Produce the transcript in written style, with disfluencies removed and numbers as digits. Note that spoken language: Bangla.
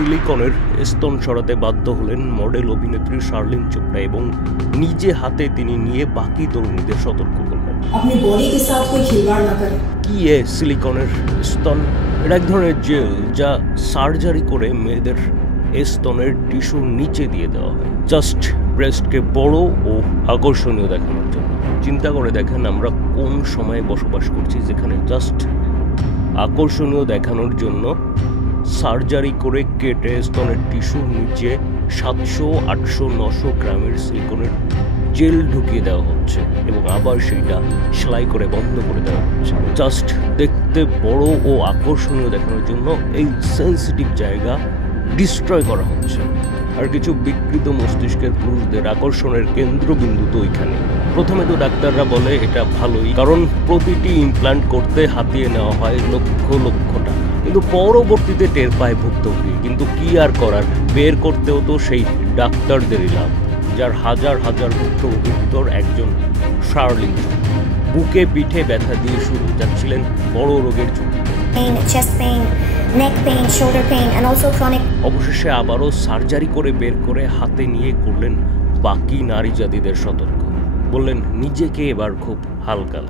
সিলিকনের স্তন সরাতে বাধ্য হলেন মডেল অভিনেত্রী শার্লিন চোপড়া এবং নিজে হাতে তিনি নিয়ে বাকি তরুণীদের সতর্ক করলেন। अपनी बॉडी के साथ कोई खिलवाड़ ना करें। কি সিলিকনের স্তন? এটা এক ধরনের জেল যা সার্জারি করে মেয়েদের স্তনের টিস্যুর নিচে দিয়ে দেওয়া হয়, জাস্ট ব্রেস্টকে বড় ও আকর্ষণীয় দেখানোর জন্য। চিন্তা করে দেখেন আমরা কোন সময়ে বসবাস করছি যেখানে জাস্ট আকর্ষণীয় দেখানোর জন্য সার্জারি করে কেটে স্তনের টিস্যুর নিচে 700, 800, 900 গ্রামের সিলিকনের জেল ঢুকিয়ে দেওয়া হচ্ছে এবং আবার সেইটা সেলাই করে বন্ধ করে দেওয়া হচ্ছে জাস্ট দেখতে বড় ও আকর্ষণীয় দেখানোর জন্য। এই সেন্সিটিভ জায়গা ডিস্ট্রয় করা হচ্ছে। আর কিছু বিকৃত মস্তিষ্কের পুরুষদের আকর্ষণের কেন্দ্রবিন্দু তো ওইখানে। প্রথমে তো ডাক্তাররা বলে এটা ভালোই, কারণ প্রতিটি ইমপ্ল্যান্ট করতে হাতিয়ে নেওয়া হয় লক্ষ লক্ষ টাকা, কিন্তু পরবর্তীতে টের পায় ভুক্তভোগী। কিন্তু কি আর করার, বের করতেও তো সেই ডাক্তারদেরই লাভ, যার হাজার হাজার ভুক্তভোগীর ভিতর একজন শার্লিন। বুকে পিঠে ব্যথা দিয়ে শুরু, যাচ্ছিলেন বড় রোগের ঝুঁকিতে। অবশেষে আবারও সার্জারি করে বের করে হাতে নিয়ে করলেন বাকি নারী জাতিদের সতর্ক। বললেন নিজেকে এবার খুব হালকা